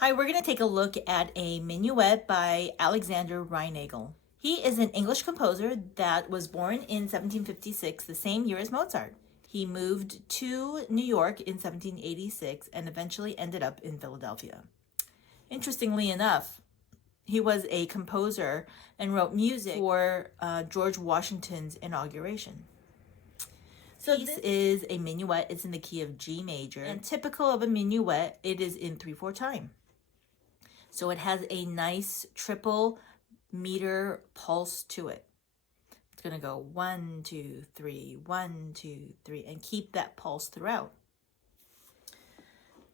Hi, we're going to take a look at a minuet by Alexander Reinagle. He is an English composer that was born in 1756, the same year as Mozart. He moved to New York in 1786 and eventually ended up in Philadelphia. Interestingly enough, he was a composer and wrote music for George Washington's inauguration. So this is a minuet. It's in the key of G major, and typical of a minuet, it is in 3/4 time. So it has a nice triple meter pulse to it. It's going to go 1, 2, 3, 1, 2, 3, and keep that pulse throughout.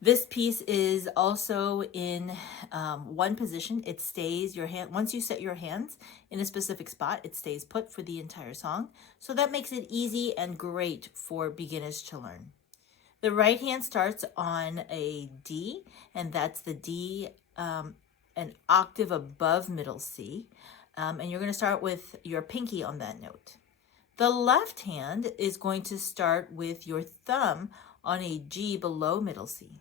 This piece is also in one position. It stays your hand. Once you set your hands in a specific spot, it stays put for the entire song. So that makes it easy and great for beginners to learn. The right hand starts on a D, and that's the D an octave above middle C. And you're going to start with your pinky on that note. The left hand is going to start with your thumb on a G below middle C.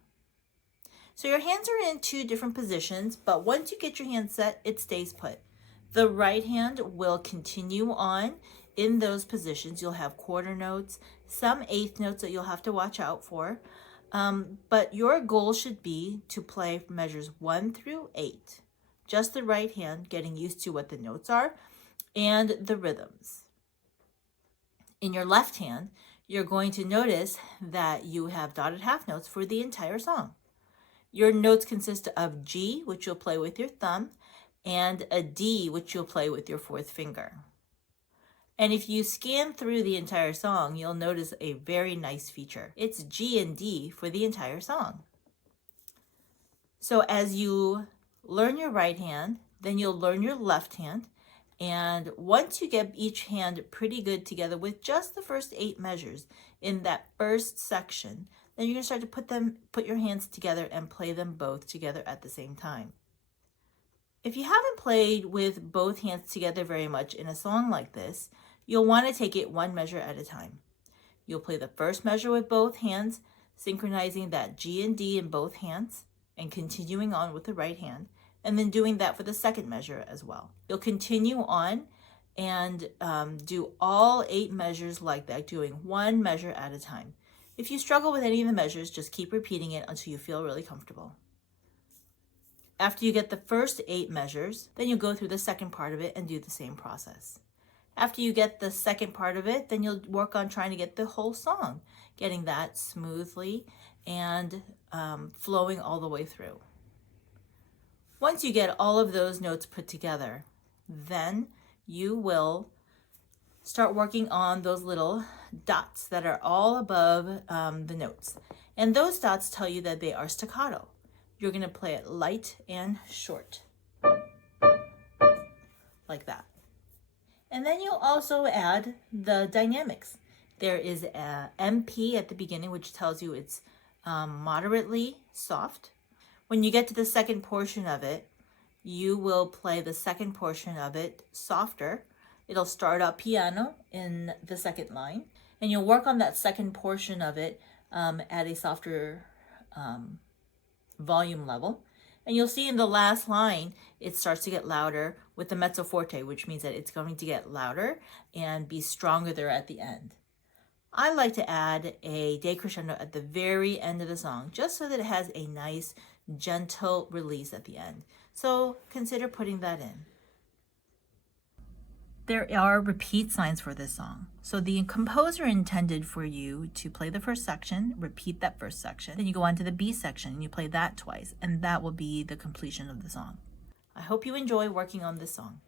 So your hands are in two different positions, but once you get your hand set, it stays put. The right hand will continue on in those positions. You'll have quarter notes, some eighth notes that you'll have to watch out for. But your goal should be to play measures 1 through 8. Just the right hand, getting used to what the notes are and the rhythms. In your left hand, you're going to notice that you have dotted half notes for the entire song. Your notes consist of G, which you'll play with your thumb, and a D, which you'll play with your fourth finger. And if you scan through the entire song, you'll notice a very nice feature. It's G and D for the entire song. So as you learn your right hand, then you'll learn your left hand. And once you get each hand pretty good together with just the first 8 measures in that first section, then you're going to start to put your hands together and play them both together at the same time. If you haven't played with both hands together very much in a song like this, you'll want to take it one measure at a time. You'll play the first measure with both hands, synchronizing that G and D in both hands, and continuing on with the right hand, and then doing that for the second measure as well. You'll continue on and do all 8 measures like that, doing one measure at a time. If you struggle with any of the measures, just keep repeating it until you feel really comfortable. After you get the first 8 measures, then you'll go through the second part of it and do the same process. After you get the second part of it, then you'll work on trying to get the whole song, getting that smoothly and flowing all the way through. Once you get all of those notes put together, then you will start working on those little dots that are all above the notes. And those dots tell you that they are staccato. You're going to play it light and short, like that. And then you'll also add the dynamics. There is a MP at the beginning, which tells you it's moderately soft. When you get to the second portion of it, you will play the second portion of it softer. It'll start out piano in the second line, and you'll work on that second portion of it at a softer volume level. And you'll see in the last line, it starts to get louder with the mezzo forte, which means that it's going to get louder and be stronger there at the end. I like to add a decrescendo at the very end of the song, just so that it has a nice, gentle release at the end. So consider putting that in. There are repeat signs for this song. So the composer intended for you to play the first section, repeat that first section, then you go on to the B section and you play that twice, and that will be the completion of the song. I hope you enjoy working on this song.